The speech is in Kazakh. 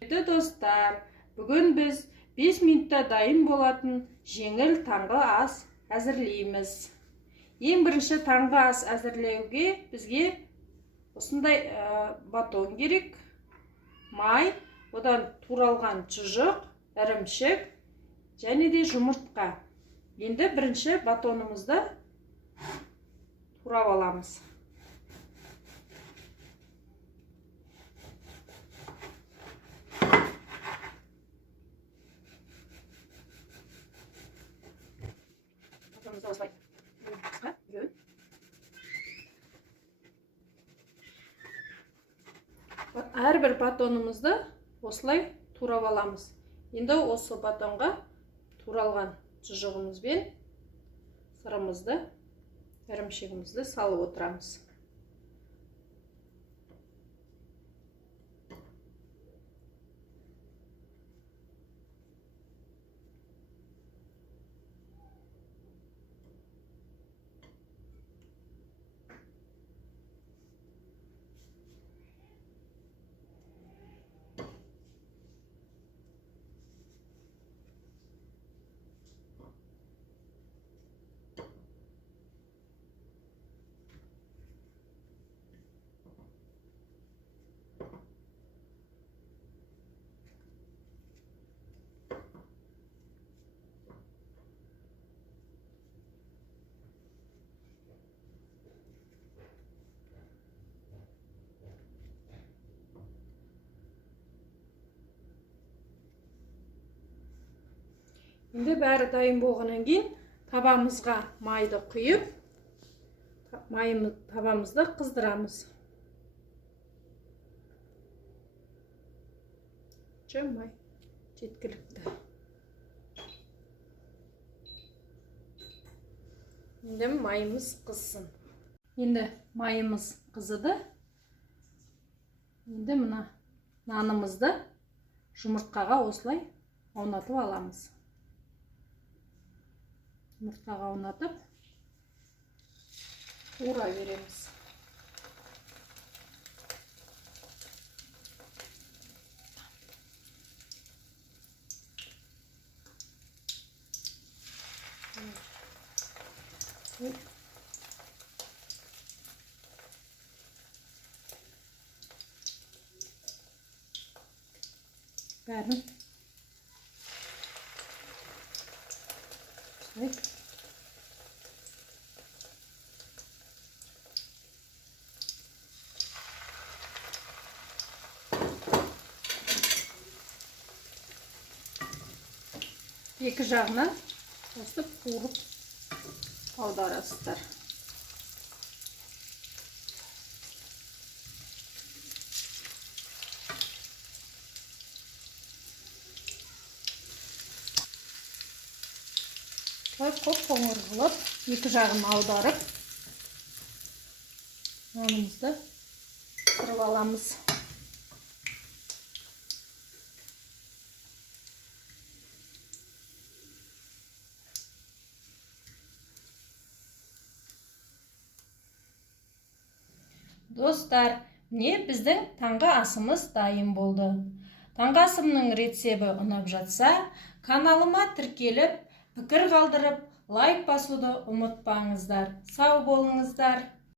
Достар, бүгін біз 5 минутта дайын болатын жеңіл таңғы ас әзірлейміз. Ең бірінші таңғы ас әзірлеуге бізге осындай батон керек, май, одан туралған шұжық, ірімшік және де жұмыртқа. Енді бірінші батонымызды турап аламыз. Әрбір батонымызды осылай турап аламыз. Енді осы батонға туралған шұжығымызбен сырымызды, ірімшігімізді салып отырамыз. Енді бәрі дайын болғаннан кейін табамызға майды құйып, табамызды қыздырамыз. Май жеткілікті. Енді майымыз қызсын. Енді майымыз қызыды. Енді мына нанымызды жұмыртқаға осылай аунатып аламыз. Жұмыртқаға аунатып ура береміз. Бәрін екі жағынан осып қуырып аударасыздар. Қоп-қоңыр қылып, екі жағын аударып, нанымызды қырып аламыз. Достар, міне біздің таңғы асымыз дайын болды. Таңғы асымның рецебі ұнап жатса, каналыма тіркеліп, пікір қалдырып, лайк басуды ұмытпаңыздар. Сау болыңыздар.